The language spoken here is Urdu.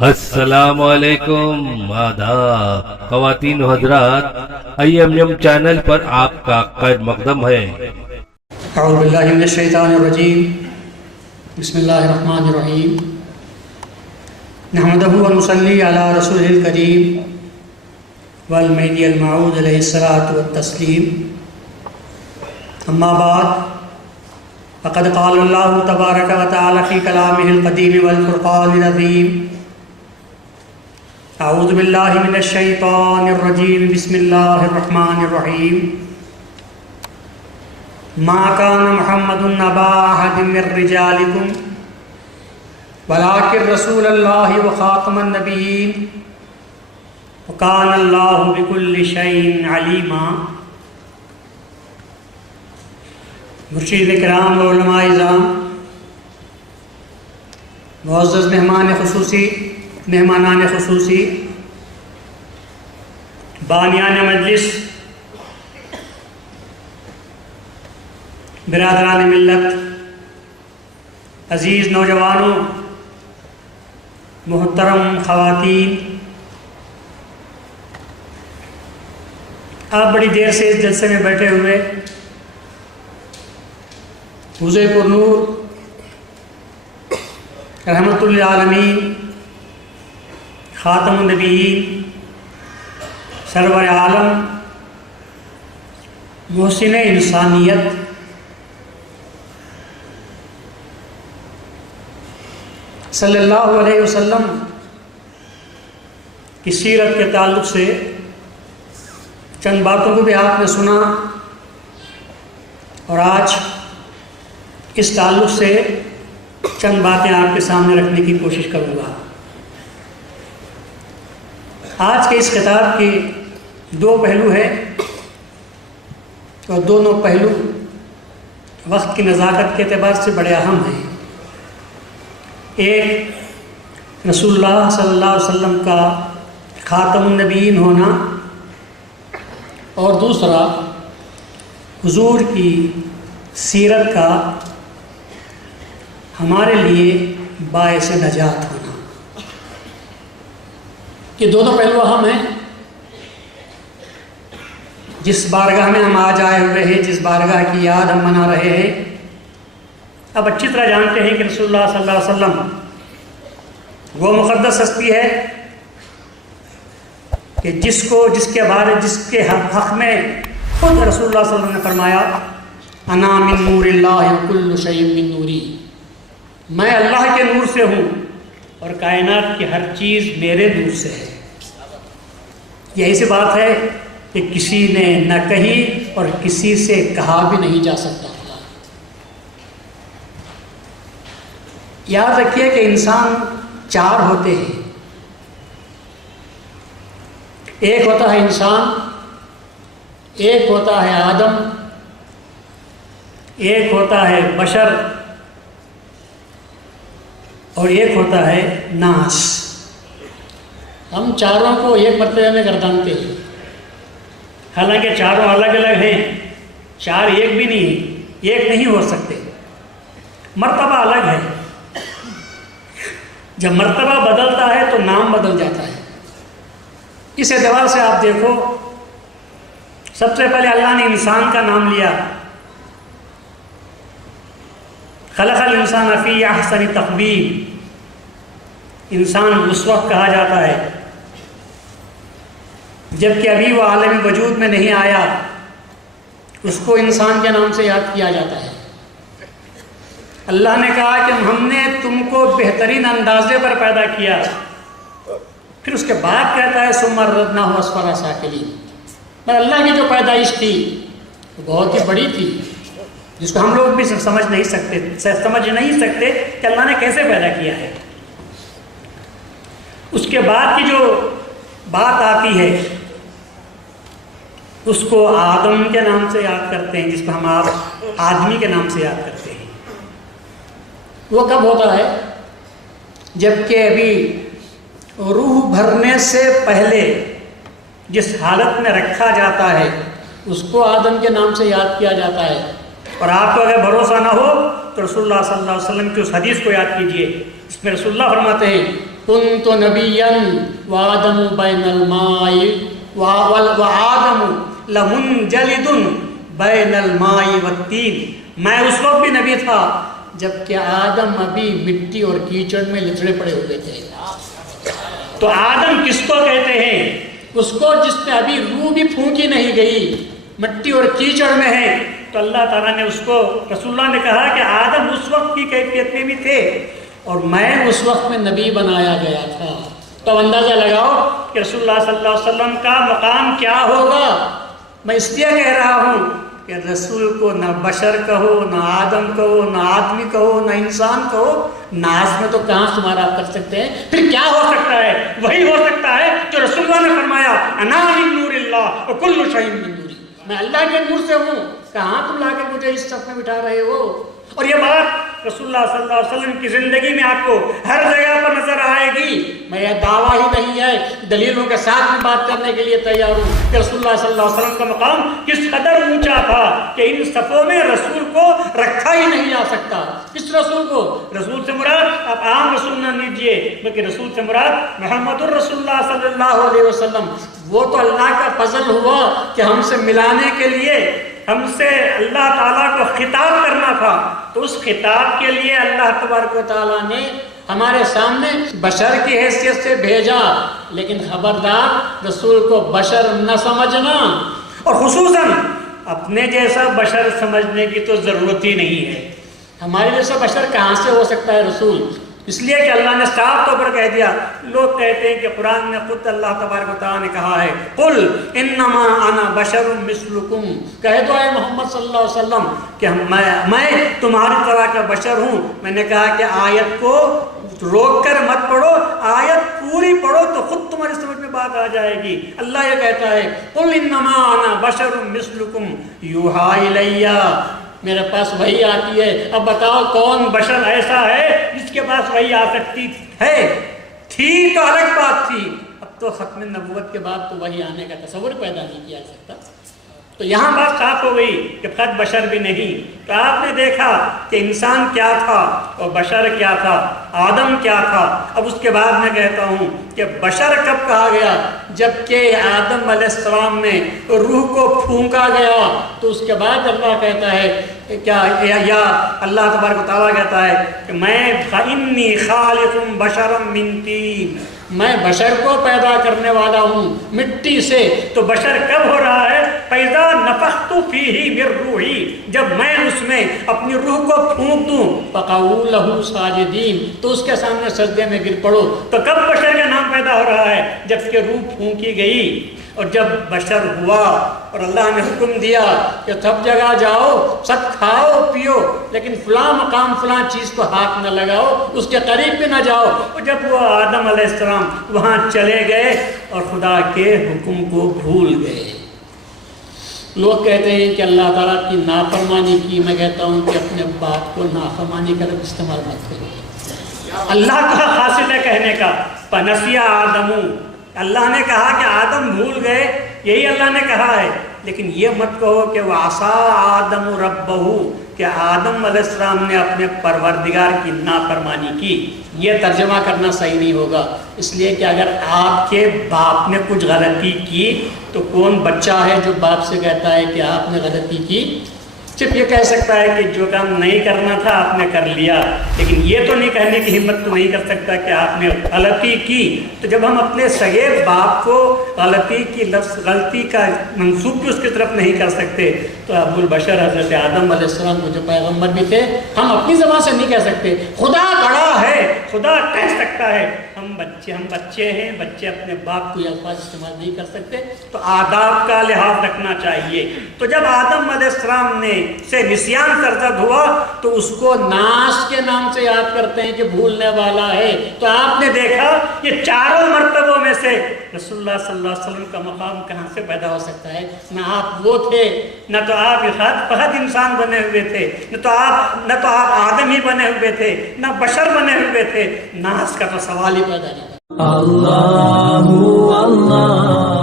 السلام علیکم، آداب خواتین و حضرات، IMM چینل پر آپ کا خیر مقدم ہے۔ اعوذ باللہ من الشیطان الرجیم، بسم اللہ الرحمن الرحیم، نحمدہ و نصلی علی رسولہ الکریم والمہدی الموعود علیہ الصلاۃ والتسلیم، اما بعد فقد قال اللہ تبارک و تعالی فی کلامہ القدیم والفرقان العظیم، اعوذ باللہ من الشیطان الرجیم، بسم اللہ الرحمن الرحیم، ما کان محمد ابا احد من رجالکم ولکن رسول اللہ وخاتم النبیین وکان اللہ بکل شیء علیما۔ مرشد کرام و علماء اعظام، معزز مہمانان خصوصی، بانیان مجلس، برادران ملت، عزیز نوجوانوں، محترم خواتین، آپ بڑی دیر سے اس جلسے میں بیٹھے ہوئے حوضے پر نور، رحمت للعالمین، خاتم النبیین، سرور عالم، محسن انسانیت، صلی اللہ علیہ وسلم کی سیرت کے تعلق سے چند باتوں کو بھی آپ نے سنا، اور آج اس تعلق سے چند باتیں آپ کے سامنے رکھنے کی کوشش کروں گا۔ آج کے اس خطاب کے دو پہلو ہیں، اور دونوں پہلو وقت کی نزاکت کے اعتبار سے بڑے اہم ہیں۔ ایک رسول اللہ صلی اللہ علیہ وسلم کا خاتم النبیین ہونا، اور دوسرا حضور کی سیرت کا ہمارے لیے باعث نجات ہونا۔ یہ دونوں پہلو اہم ہیں۔ جس بارگاہ میں ہم آج آئے ہوئے ہیں، جس بارگاہ کی یاد ہم منا رہے ہیں، اب اچھی طرح جانتے ہیں کہ رسول اللہ صلی اللہ علیہ وسلم وہ مقدس ہستی ہے کہ جس کے حق میں خود رسول اللہ صلی اللہ علیہ وسلم نے فرمایا، انا من نور اللہ وکل شیء من نوری، میں اللہ کے نور سے ہوں اور کائنات کی ہر چیز میرے نور سے ہے۔ یہ ایسی بات ہے کہ کسی نے نہ کہی اور کسی سے کہا بھی نہیں جا سکتا۔ یاد رکھیے کہ انسان چار ہوتے ہیں، ایک ہوتا ہے انسان، ایک ہوتا ہے آدم، ایک ہوتا ہے بشر، اور ایک ہوتا ہے ناس۔ ہم چاروں کو ایک مرتبہ میں گردانتے ہیں، حالانکہ چاروں الگ الگ ہیں، چار ایک بھی نہیں ہیں، ایک نہیں ہو سکتے، مرتبہ الگ ہے۔ جب مرتبہ بدلتا ہے تو نام بدل جاتا ہے۔ اس اعتبار سے آپ دیکھو، سب سے پہلے اللہ نے انسان کا نام لیا، خلق الانسان فی احسن تقویم، انسان اس وقت کہا جاتا ہے جبکہ ابھی وہ عالم وجود میں نہیں آیا، اس کو انسان کے نام سے یاد کیا جاتا ہے۔ اللہ نے کہا کہ ہم نے تم کو بہترین اندازے پر پیدا کیا، پھر اس کے بعد کہتا ہے ثم رددناہ اسفل سافلین۔ پر اللہ کی جو پیدائش تھی وہ بہت ہی بڑی تھی، جس کو ہم لوگ بھی سمجھ نہیں سکتے کہ اللہ نے کیسے پیدا کیا ہے۔ اس کے بعد کی جو بات آتی ہے اس کو آدم کے نام سے یاد کرتے ہیں، جس کو ہم آدمی کے نام سے یاد کرتے ہیں۔ وہ کب ہوتا ہے؟ جبکہ ابھی روح بھرنے سے پہلے جس حالت میں رکھا جاتا ہے اس کو آدم کے نام سے یاد کیا جاتا ہے۔ اور آپ کو اگر بھروسہ نہ ہو تو رسول اللہ صلی اللہ علیہ وسلم کی اس حدیث کو یاد کیجئے، اس میں رسول اللہ فرماتے ہیں کنت نبیا وآدم بین الماء وآدم لمنجلد بین الماء والطین، میں اس وقت بھی نبی تھا جبکہ آدم ابھی مٹی اور کیچڑ میں لتڑے پڑے ہوئے تھے۔ تو آدم کس کو کہتے ہیں؟ اس کو جس میں ابھی روح بھی پھونکی نہیں گئی، مٹی اور کیچڑ میں ہے۔ تو اللہ تعالیٰ نے اس کو، رسول اللہ نے کہا کہ آدم اس وقت کی کیفیت میں بھی تھے اور میں اس وقت میں نبی بنایا گیا تھا۔ تو اندازہ لگاؤ کہ رسول اللہ صلی اللہ علیہ وسلم کا مقام کیا ہوگا۔ میں اس لیے کہہ رہا ہوں کہ رسول کو نہ بشر کہو، نہ آدم کہو، نہ آدمی کہو، نہ انسان کہو، ناز میں تو کہاں شمار آپ کر سکتے ہیں؟ پھر کیا ہو سکتا ہے؟ وہی ہو سکتا ہے جو رسول اللہ نے فرمایا انا من نور اللہ وکل شیء من نوری، میں اللہ کے نور سے ہوں۔ کہاں تم لا کے مجھے اس صف میں بٹھا رہے ہو؟ اور یہ بات رسول اللہ صلی اللہ علیہ وسلم کی زندگی میں آپ کو ہر جگہ پر نظر آئے گی۔ میں یہ دعویٰ ہی نہیں ہے، دلیلوں کے ساتھ میں بات کرنے کے لیے تیار ہوں کہ رسول اللہ صلی اللہ علیہ وسلم کا مقام کس قدر اونچا تھا کہ ان صفوں میں رسول کو رکھا ہی نہیں جا سکتا۔ کس رسول کو؟ رسول سے مراد آپ عام رسول نہ لیجیے، بلکہ رسول سے مراد محمد الرسول اللہ صلی اللہ علیہ وسلم۔ وہ تو اللہ کا فضل ہوا کہ ہم سے ملانے کے لیے، ہم سے اللہ تعالیٰ کو خطاب کرنا تھا، تو اس خطاب کے لیے اللہ تبارک و تعالیٰ نے ہمارے سامنے بشر کی حیثیت سے بھیجا۔ لیکن خبردار رسول کو بشر نہ سمجھنا، اور خصوصاً اپنے جیسا بشر سمجھنے کی تو ضرورت ہی نہیں ہے۔ ہمارے جیسا بشر کہاں سے ہو سکتا ہے رسول؟ اس لیے کہ اللہ نے صاف طور پر کہہ دیا۔ لوگ کہتے ہیں کہ قرآن میں خود اللہ تبارک و تعالیٰ نے کہا ہے قل انما انا بشر مثلکم، کہہ دو اے محمد صلی اللہ علیہ وسلم کہ میں تمہاری طرح کا بشر ہوں۔ میں نے کہا کہ آیت کو روک کر مت پڑھو، آیت پوری پڑھو تو خود تمہاری سمجھ میں بات آ جائے گی۔ اللہ یہ کہتا ہے قل انما انا بشر مثلکم یوحی الی، میرے پاس وحی آتی ہے۔ اب بتاؤ کون بشر ایسا ہے جس کے پاس وحی آ سکتی ہے؟ تھی تو الگ بات تھی، اب تو ختم نبوت کے بعد تو وحی آنے کا تصور پیدا نہیں کیا جا سکتا۔ تو یہاں بات صاف ہو گئی کہ خود بشر بھی نہیں۔ تو آپ نے دیکھا کہ انسان کیا تھا اور بشر کیا تھا، آدم کیا تھا۔ اب اس کے بعد میں کہتا ہوں کہ بشر کب کہا گیا؟ جبکہ آدم علیہ السلام میں روح کو پھونکا گیا، تو اس کے بعد اللہ کہتا ہے کیا، یا اللہ تبارک و تعالیٰ کہتا ہے کہ میں فَإِنِّي خَالِقٌ بَشَرًا مِّن طِينٍ، میں بشر کو پیدا کرنے والا ہوں مٹی سے۔ تو بشر کب ہو رہا ہے؟ فَإِذَا نَفَخْتُ فِيهِ مِن رُّوحِي، جب میں اس میں اپنی روح کو پھونک دوں، فَقَعُوا لَهُ سَاجِدِينَ، تو اس کے سامنے سجدے میں گر پڑو۔ تو کب بشر کا نام پیدا ہو رہا ہے؟ جب کہ روح پھونکی گئی، اور جب بشر ہوا اور اللہ نے حکم دیا کہ سب جگہ جاؤ، سب کھاؤ پیو، لیکن فلاں مقام فلاں چیز کو ہاتھ نہ لگاؤ، اس کے قریب بھی نہ جاؤ۔ اور جب وہ آدم علیہ السلام وہاں چلے گئے اور خدا کے حکم کو بھول گئے۔ لوگ کہتے ہیں کہ اللہ تعالیٰ کی نافرمانی کی، میں کہتا ہوں کہ اپنے بات کو نافرمانی کا لفظ استعمال مت کرو۔ اللہ کا حاصل ہے کہنے کا فَنَسِيَ آدَمُ، اللہ نے کہا کہ آدم بھول گئے، یہی اللہ نے کہا ہے، لیکن یہ مت کہو کہ وَعَصَىٰ آدَمُ رَبَّهُ، کہ آدم علیہ السلام نے اپنے پروردگار کی نافرمانی کی۔ یہ ترجمہ کرنا صحیح نہیں ہوگا، اس لیے کہ اگر آپ کے باپ نے کچھ غلطی کی تو کون بچہ ہے جو باپ سے کہتا ہے کہ آپ نے غلطی کی؟ صرف یہ کہہ سکتا ہے کہ جو کام نہیں کرنا تھا آپ نے کر لیا، لیکن یہ تو نہیں کہنے کی ہمت تو نہیں کر سکتا کہ آپ نے غلطی کی۔ تو جب ہم اپنے سگے باپ کو غلطی کی لفظ غلطی کا منسوب بھی اس کی طرف نہیں کر سکتے، تو ابو البشر حضرت آدم علیہ السلام کو جو پیغمبر بھی تھے، ہم اپنی زبان سے نہیں کہہ سکتے۔ خدا بڑا ہے، خدا کہہ سکتا ہے، ہم بچے ہیں، بچے اپنے باپ کو یہ الفاظ استعمال نہیں کر سکتے۔ تو آداب کا لحاظ رکھنا چاہیے۔ تو جب آدم علیہ السلام نے سے نسیان سرزد ہوا تو اس کو ناس کے نام سے یاد کرتے ہیں کہ بھولنے والا ہے۔ تو آپ نے دیکھا یہ چاروں مرتبوں میں سے رسول اللہ صلی اللہ علیہ وسلم کا مقام کہاں سے پیدا ہو سکتا ہے؟ نہ آپ وہ تھے، نہ تو آپ فقط انسان بنے ہوئے تھے، نہ تو آپ آدم ہی بنے ہوئے تھے، نہ بشر بنے ہوئے تھے، ناس کا تو سوال ہی پیدا نہیں۔ اللہ اللہ